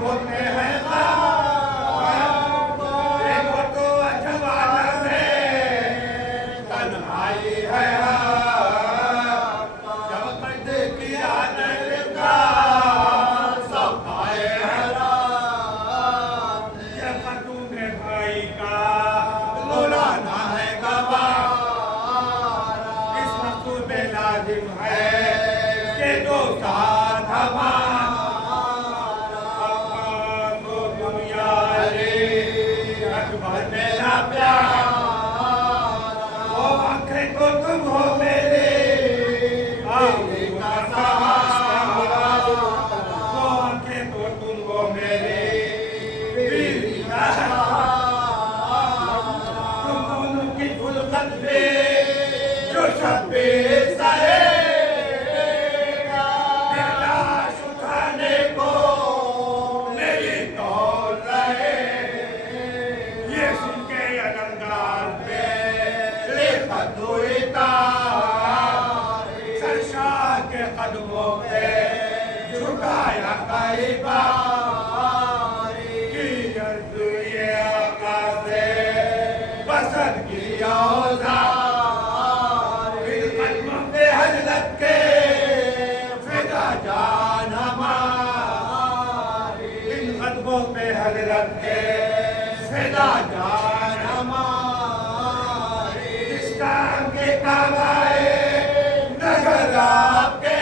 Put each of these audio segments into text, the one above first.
ہوتے ہیں دیکھو تو عجب عالم ہے تنہائی ہے جب قد کیا دل کا سب آئے حیران یہ خاتون بھائی کا لولانا ہے گوارا اس مقصود میں لازم ہے کہ جو ساتھ ہمارا تو دنیا ری اکبر میرا پیار وہ آنکھیں تو تم ہو میری آنکھیں کا سہارا وہ آنکھیں تو تم ہو میری بیوی کا سہارا تم دونوں کی خلقت پہ جو شبیر سہے قدموں پہ جھکایا کئی بار کی عرض یہ آقا سے پسند کی اوزار ان قدموں پہ حضرت کے فدا جان ہماری ان قدموں پہ حضرت کے فدا جان ہماری جس کام کے کام آئے نظر آپ کے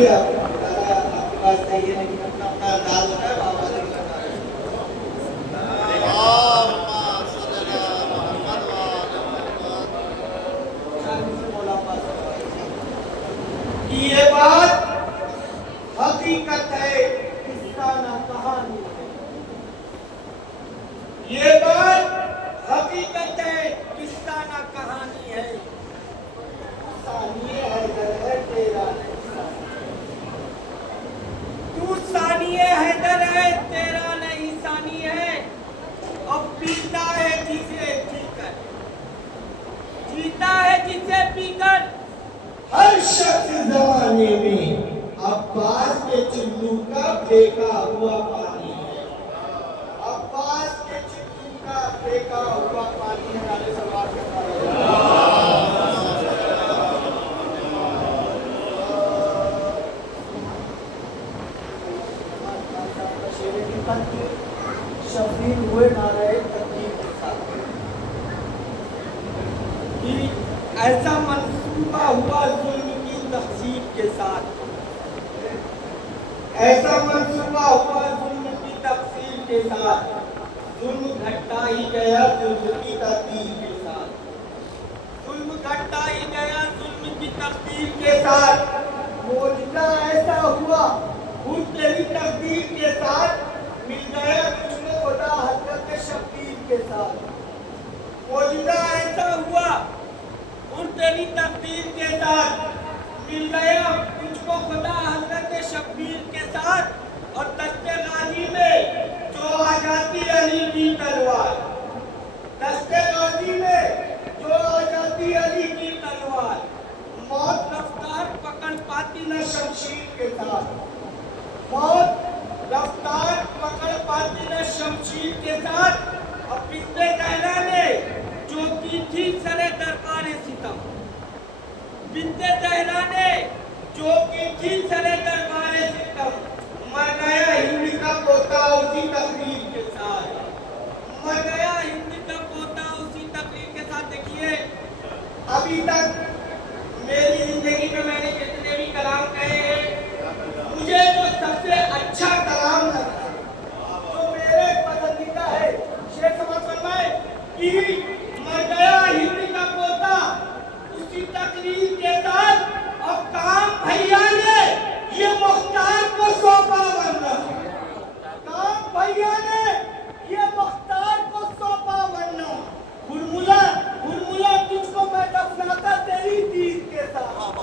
یہ آپ کے پاس چاہیے لیکن اپنا اپنا انداز ہوتا ہے بابا نے یہ بات حقیقت ہے قصہ نہ کہانی ہے یہ بات حقیقت ہے قصہ نہ کہانی ہے ثانیہ حیدر ہے تیرا نہیں تو ثانیہ حیدر ہے تیرا نہیں ثانی ہے اب پیتا ہے جسے پی کر جیتا ہے جسے پی کر ہر شخص زمانے میں عباس کے چلو کا پھینکا ہوا پانی ہے عباس کے چلو کا پھینکا ہوا پانی ہے نالے سوال کرتا ہے شفیع ہوئے نعرہ تکبیر کے ساتھ کہ ایسا منصوبہ ہوا ظلم کی تخصیص کے ساتھ ایسا منصوبہ ہوا ظلم کی تقسیم کے ساتھ ظلم گھٹتا ہی گیا ظلم کی تقدیر کے ساتھ ظلم گھٹتا ہی گیا ظلم کی تقدیر کے ساتھ معجزہ ایسا ہوا خود تیری تقدیر کے ساتھ مل گیا تجھ کو خدا حضرت شبیر کے ساتھ معجزہ ایسا ہوا خود تیری تقدیر کے ساتھ مل گیا تجھ کو خدا حضرت شبیر کے ساتھ اور دست غازی میں جو آ جاتی علی کی تلوار دست غازی میں جو آ جاتی علی کی تلوار موت رفتار پکڑ پاتی نہ شمشیر کے ساتھ موت رفتار پکڑ پاتی نہ شمشیر کے ساتھ اور بنت زہرا نے جو کی تھی سر دربار ستم بنت زہرا نے جو کی تھی سر دربار ستم مر گیا ہند کا پوتا اسی تقریر کے ساتھ مر گیا ہند کا پوتا اسی تقریر کے ساتھ دیکھیے ابھی تک میری زندگی میں میں نے جتنے بھی کلام کہے ہیں مجھے جو سب سے اچھا کلام لگا جو میرے پسندیدہ ہے شیخ سمجھ فرمائے کہ مر گیا ہند کا پوتا اسی تقریر کے ساتھ اور کام بھیا نے یہ مختار کو سونپا ورنہ کام بھیا نے یہ مختار کو سونپا ورنہ ہرملا تجھ کو میں دفناتا تیری تیر کے ساتھ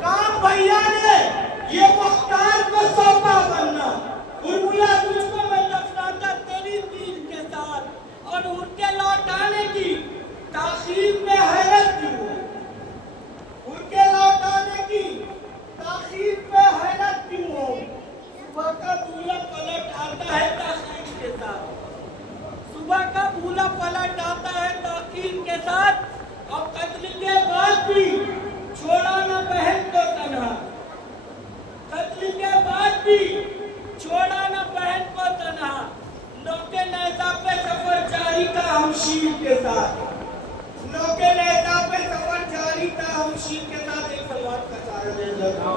کام بھیا نے یہ مختار کو سونپا ورنہ ہرملا تجھ کو میں دفناتا تیری تیر کے ساتھ اور ان کے لوٹ آنے کی تاخیر میں حیرت کیوں ان کے لوٹ آنے کی تاخیر میں حیرت کیوں ہو صبح کا بھولا پلٹ آتا ہے تاخیر کے ساتھ صبح کا بھولا پلٹ آتا ہے تاخیر کے ساتھ اور قتل کے بعد بھی چھوڑا نہ بہن کو تنہا قتل کے بعد بھی چھوڑا نہ بہن کو تنہا نوکے نیزہ پہ سفر جاری تھا ہمشیر کے ساتھ نوکے نیزہ پہ سفر جاری تھا ہمشیر کے ساتھ ایک سلوات کا سارا دے لگا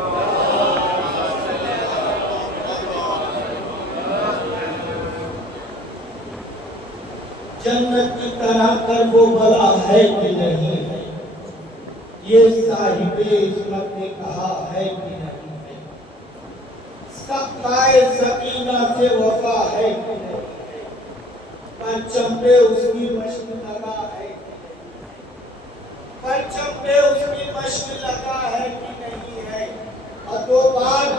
جنت کی طرح کرب و بلا ہے کہ نہیں ہے یہ صاحب عصمت نے کہا ہے کہ نہیں ہے سقائے سکینہ سے وفا ہے کہ نہیں ہے پرچم پہ اس کی مشق لگا ہے کہ نہیں ہے پرچم پہ اس کی مشق لگا ہے کہ نہیں ہے اور دو بار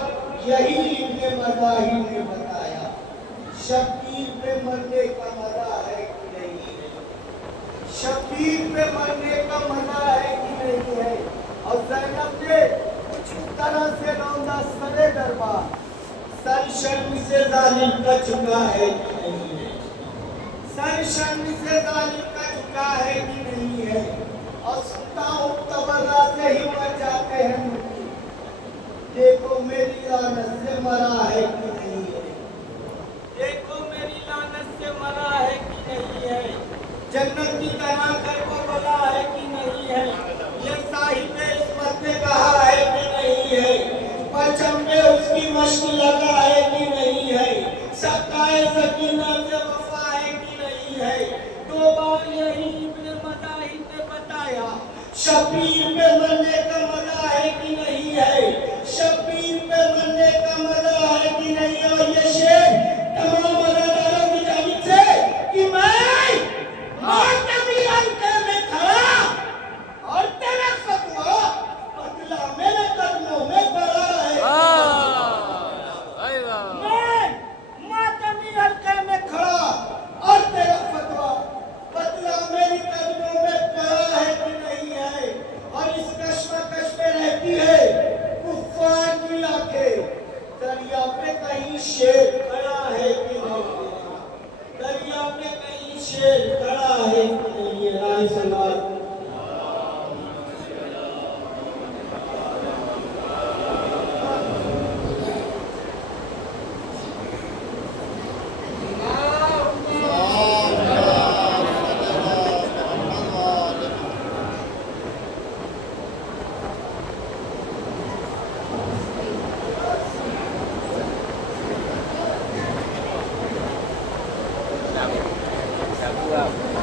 یہی ابن مظاہر نے بتایا شبیر پہ مرنے کا مزہ ہے کہ نہیں ہے شبیر پہ مرنے کا مزہ ہے کہ نہیں ہے اور زینب نے کچھ طرح سے روندہ سرے دربار سر شرم سے ظالم کا جھکا ہے کہ نہیں ہے سر شرم سے ظالم کا جھکا ہے کہ نہیں ہے اور سنتا ہوں تبرہ سے ہی مر جاتے ہیں دیکھو میری لعنت سے مرا ہے کہ نہیں ہے دیکھو میری لعنت سے مرا ہے کہ نہیں ہے جنت کی طرح کرب و بلا ہے کہ نہیں ہے یہ صاحب عصمت نے کہا ہے کہ نہیں ہے परचम पे उसकी मश्क लगा है कि नहीं है, सकाए सकीना से वफा है कि नहीं है। दो बार यही इब्न मदाही ने बताया, शबीर पे मरने का मजा है कि नहीं है, शबीर पे मरने का मजा है कि नहीं है। और ये शेर तमाम अदादारों की जानिब से कि मैं मातमी अंके में खड़ा और तेरा फतवा बदला मेरे कदमों में पड़ा है। मैं मातमी हल्के में खड़ा और तेरा फतवा बदला मेरी कदमों में पड़ा है कि नहीं है। और इस कश्मकश में रहती है कुफ्फार की आंखें, दरिया पे कहीं शेर खड़ा है कि नहीं, दरिया पे कहीं शेर खड़ा है कि नहीं। राय सलाम Satu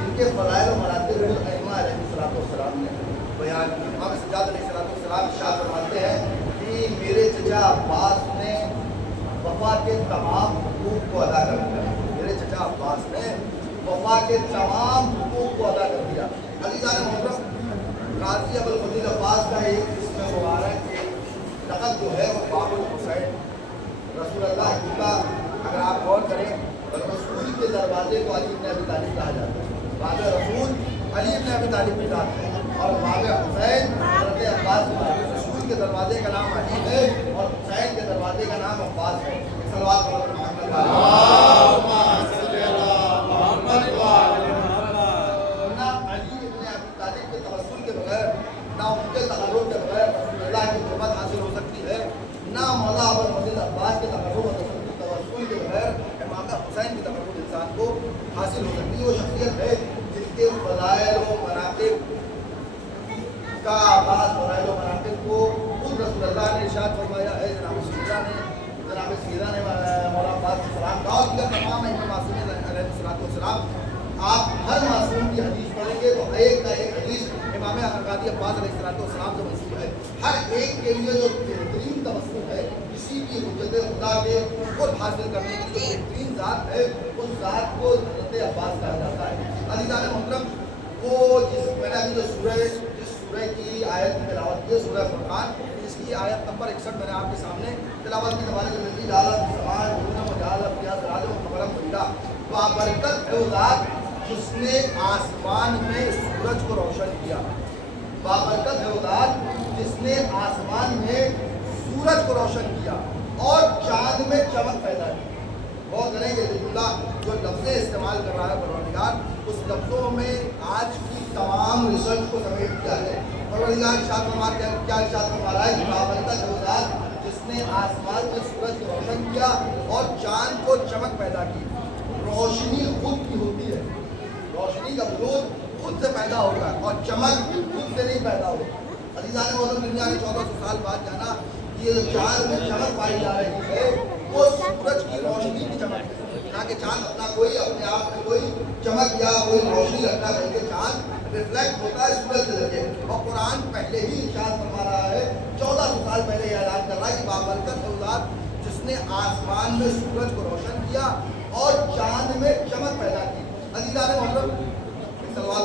इनके फलाइल और मरातिब अइम्मा अलैहिस्सलाम ने बयान किया। इमाम सज्जाद अलैहिस्सलाम इरशाद फरमाते हैं कि मेरे चचा अब्बास ने वफा के तमाम हुकूक को अदा कर दिया। मेरे चचा अब्बास ने वफा के तमाम हुकूक को अदा कर दिया। अज़ीज़ान मोहतरम, गाज़ी अबुल फज़ील अब्बास का एक इसमें मुबारक लक़ब जो है वो बाबुल हुसैन रसूलुल्लाह का, अगर आप गौर करें रसूल के दरवाजे को अली इब्न अबी तालिब कहा जाता है। बाब रसूल अली इब्न अबी तालिब के नाम है और बाब हुसैन हज़रत अब्बास का। रसूल के दरवाजे का नाम अली है और हुसैन के दरवाजे का नाम अब्बास है। सल्लल्लाहु अलैहि वसल्लम। ना अली इब्न अबी तालिब के तवस्सुल के बगैर, ना उनके तक़र्रुब के बगैर रसूलुल्लाह की क़ुर्बत हासिल हो सकती है, ना मौला अबुल फज़ल अब्बास के तक़र्रुब और तवस्सुल के बगैर इमाम हुसैन की तक़र्रुब इंसान को हासिल हो सकती है। वो शख्सियत है जिनके फज़ाइल व मनाक़िब का आगाज़ फज़ाइल व मनाक़िब को खुद रसूलुल्लाह ने इरशाद फरमाया है। जनाब सीरा ने मौला अब्बास सलाम का और दीगर तमाम इमाम मासूमीन अलैहिस्सलाम, आप हर मासूम की हदीस पढ़ेंगे तो एक का एक हदीस इमाम गाज़ी अब्बास अलैहिस्सलाम से मंसूब है। हर एक के लिए जो बेहतरीन तवस्सुल है, किसी भी हुज्जत खुदा के खुद हासिल करने की जो बेहतरीन ज़ात है, उस ज़ात को हज़रत अब्बास कहा जाता है। अज़ीज़ान मोहतरम, वो मैंने अभी जिस सूरह की आयत की तिलावत की, सूरह फुरक़ान, इसकी आयत नंबर 61 मैंने आपके सामने तिलावत की। हमारे ज़िंदगी डाला समाज बाबरकत है वो ज़ात जिसने आसमान में सूरज को रोशन किया। बाबरकत है वो ज़ात जिसने आसमान में सूरज को रोशन किया और चांद में चमक पैदा की। गौर करेंगे जुमला जो लफ्ज़ें इस्तेमाल कर रहा है परवरदिगार, उस लफ्ज़ों में आज की तमाम रिसर्च को समेट दिया है। परवरदिगार इरशाद फरमा रहा है कि बाबरकत है वो ज़ात जिसने आसमान में सूरज को रोशन किया और चांद को चमक पैदा की। रोशनी खुद की होती है, रोशनी का वजूद खुद से पैदा होगा और चमक खुद से नहीं पैदा होगा। अज़ीज़ान मोहतरम, दुनिया ने 1400 साल बाद जाना कि ये चांद में चमक पाई जा रही है, वो सूरज की रोशनी की चमक है। ना कि चांद अपना कोई अपने आप में कोई चमक या कोई रोशनी रखता है, बल्कि चांद रिफ्लेक्ट होता है सूरज के जरिए। और कुरान पहले ही इरशाद फरमा रहा है, 1400 साल पहले ये ऐलान कर रहा है कि बाबरकत है वो ज़ात जिसने आसमान में सूरज को रोशन किया और चांद में चमक पैदा की। अज़ीज़ान मोहतरम, सलवात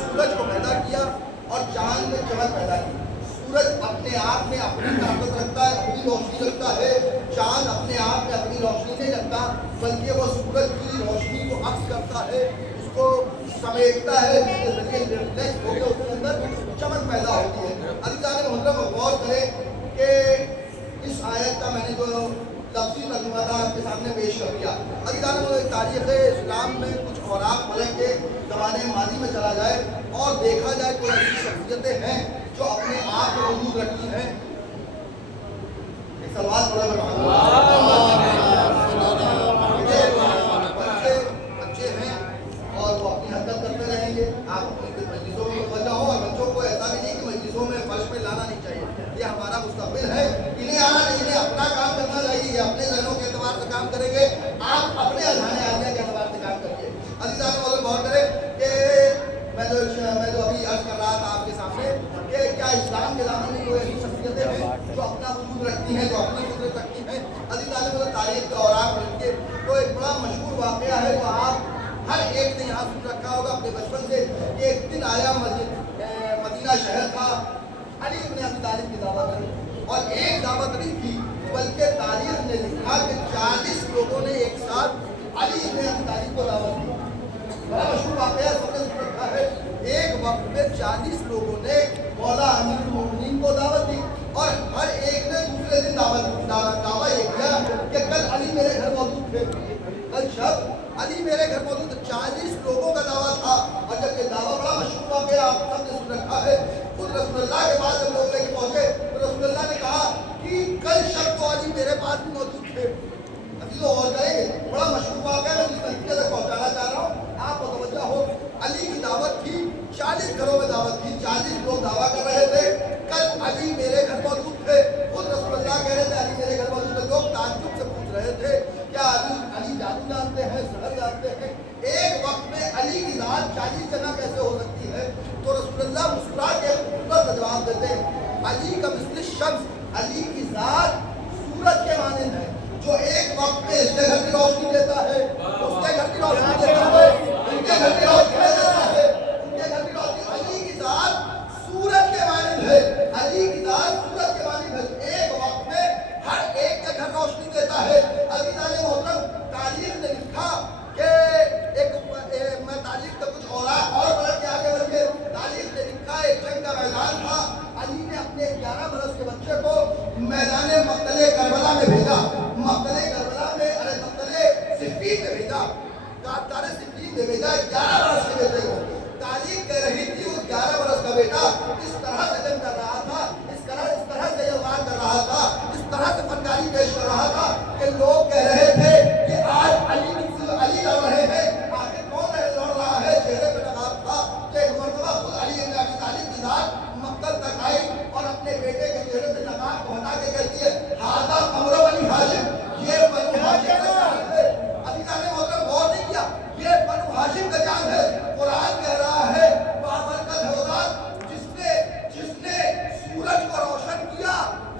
सूरज को पैदा किया और चांद में चमक पैदा की। सूरज अपने आप में अपनी ताकत रखता है, अपनी रोशनी रखता है। चांद अपने आप में अपनी रोशनी नहीं रखता, बल्कि वो सूरज की रोशनी को अक्स करता है, उसको समेटता है, जिसके जरिए रिफ्लेक्ट होकर उसके अंदर चमक पैदा होती है। अज़ीज़ान मोहतरम, गौर करें कि इस आयत का मैंने जो तफसील तर्जुमा था आपके सामने पेश कर दिया। अज़ीज़ान मोहतरम, तारीख़ इस्लाम में कुछ और आप पलट के ज़माने माजी में चला जाए और देखा जाए कोई ऐसी शख्सियतें हैं जो अपने आप में वजूद रखती हैं। एक सवाल बड़ा बच्चे हैं और वो अपनी हरकत करते रहेंगे। आप अपनी मजलिसों में वजह हो, और बच्चों को ऐसा भी नहीं कि मजलिसों में फर्श पे लाना नहीं चाहिए, ये हमारा मुस्तक़बिल है, इन्हें आना नहीं, इन्हें अपना काम करना चाहिए। ये अपने जहनों के एतबार से काम करेंगे, आप अपने अज़ान आलिया के एतबार से काम करिए। अज़ीज़ान मोहतरम, गौर करें कि मैं जो अभी अर्ज कर रहा था आपके सामने कि क्या इस्लाम के ज़माने में कोई ऐसी शख्सियतें हैं जो अपना वजूद रखती हैं, जो अपनी कुदरत रखती हैं। अज़ीज़ान मोहतरम, तारीख़ का और आप के तो एक बड़ा मशहूर वाक़या है जो आप हर एक ने यहाँ सुन रखा होगा अपने बचपन से। एक दिन आया मदीना शहर था, अली इब्न अबी तालिब की दावत है, और एक दावत नहीं थी बल्कि तारीख़ ने लिखा कि 40 लोगों ने एक साथ अली इब्न अबी तालिब को दावत दी। बड़ा मशहूर वाक़या सबने सुन रखा है। एक वक्त में 40 लोगों ने मौला अमीरुल मोमिनीन को दावत दी और हर एक ने दूसरे दिन दावा ये किया कि कल अली मेरे घर मौजूद थे। शब्द अली मेरे घर मौजूद 40 लोगों का दावा था। और जब ये दावा बड़ा मशहूर हुआ कि आप सबने सुन रखा है, खुद रसूलुल्लाह के पास जब लोग लेके पहुंचे तो रसूलुल्लाह ने कहा कि कल शब तो अली मेरे पास भी मौजूद थे। अभी तो और करेंगे, बड़ा मशहूर वाक़या मैं जिस तरीके से पहुंचाना चाह रहा हूँ आप मुतवज्जा हो। अली की दावत थी, 40 घरों में दावत थी, 40 लोग दावा कर रहे थे कल अली मेरे घर मौजूद थे। खुद रसूलुल्लाह कह रहे थे अली मेरे घर मौजूद थे। लोग ताज्जुब से पूछ रहे थे क्या अली जादू जानते हैं, सहर जानते हैं? एक वक्त में अली की जात 40 जगह कैसे हो सकती है? तो रसूलुल्लाह मुस्कुरा के जवाब देते अली का मिस्ल शम्स, अली की जात सूरज के मानंद है जो एक वक्त में इसके घर की रोशनी देता है, उसके घर की रोशनी देता है, उनके घर की रोशनी देता है, उनके घर की रोशनी। अली की जात सूरज के मानंद है, अली की जात सूरज के मानंद है, एक वक्त में हर एक के घर रोशनी देता है। अज़ीज़ान मोहतरम, तारीख ने लिखा कि मैं तारीख का कुछ और पलट के आगे बढ़ के तारीख ने लिखा एक जंग का मैदान था। अली ने अपने 11 बरस के बच्चे को मैदान मक्तले करबला में भेजा, मक्तले करबला में मक्तले सिफ़ीन में भेजा, तारे सिफ़ीन में भेजा 11 बरस के बेटे को। तारीख कह रही थी उस 11 बरस का बेटा इस तरह से जंग कर रहा था, इस तरह से यलगान कर रहा था, इस तरह से फनकारी पेश कर रहा था कि लोग कह रहे थे कि आज अली लड़ रहे हैं। आखिर कौन लड़ रहा है? चेहरे पे नकाब था कि एक मर्तबा खुद अली इब्न अबी तालिब की जात मक्तल तक आई और अपने बेटे के चेहरे पे नकाब को हटा के कहती है हादा अमर बनी हाशिम, ये बनु हाशिम का जान है। अज़ीज़ान मोहतरम गौर नहीं किया, ये बनु हाशिम का जान है। कुरान कह रहा है बाबरकत है वो जात जिसने सूरज को रोशन किया,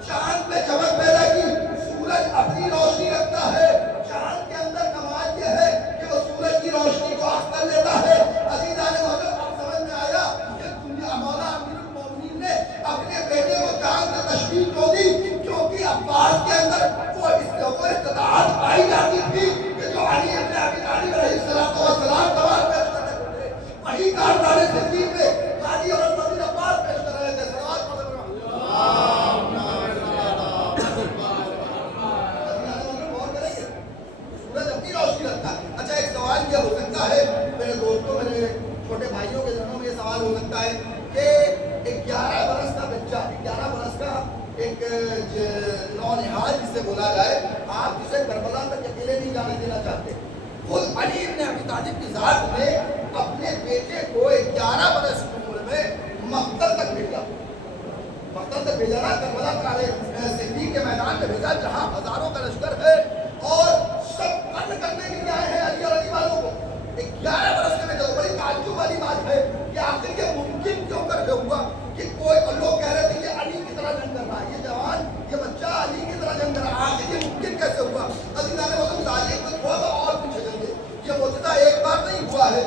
चांद में चमक पैदा की। सूरज अपनी रोशनी रखता है, चांद के अंदर कमाल ये है कि वो सूरज की रोशनी को आँख कर लेता है। अज़ीज़ान मोहतरम, अब समझ में आया कि दुनिया मौला अमीरुल मोमिनीन ने अपने बेटे को चांद से तशबीह क्यों दी? क्योंकि अब्बास के अंदर वो इस्तिताअत पाई जाती थी कि जो अली इब्न अबी तालिब अलैहिस्सलाम सवाल पेश कर रहे थे, वही कारदार सिफ़ीन में काजी और वज़ीर अब्बास पेश कर रहे थे। सलावत पढ़ो। सूरज अपनी रोशनी रखता है। अच्छा, एक सवाल ये हो सकता है मेरे दोस्तों, मेरे छोटे भाइयों के जनों में ये सवाल हो सकता है कि 11 बरस का बच्चा, 11 बरस का एक नौनिहाल जिसे बोला जाए, आप जिसे करबला तक अकेले नहीं जाने देना चाहते। खुद अली इब्न अबी तालिब की जात ने अपने बेटे को 11 बरस की उम्र में मक्तल तक भेजा, मक्तल तक भेजा ना, करबला का सिफ़ीन के मैदान में भेजा जहाँ हजारों का लश्कर है और सब कत्ल करने के लिए आए हैं अली और अली वालों को। 11 बरस के बेटे, बड़ी ताज्जुब वाली बात है कि आखिर ये मुमकिन क्यों कर हुआ कि कोई लोग कह रहे थे कि अली की तरह जंग कर रहा है, ये जवान, ये बच्चा अली की तरह जंग कर रहा है, आखिर ये मुमकिन कैसे हुआ? अज़ीज़ान मोहतरम, तारीख में थोड़ा सा और पीछे चलिए, ये मुजज़ा एक बार नहीं हुआ है,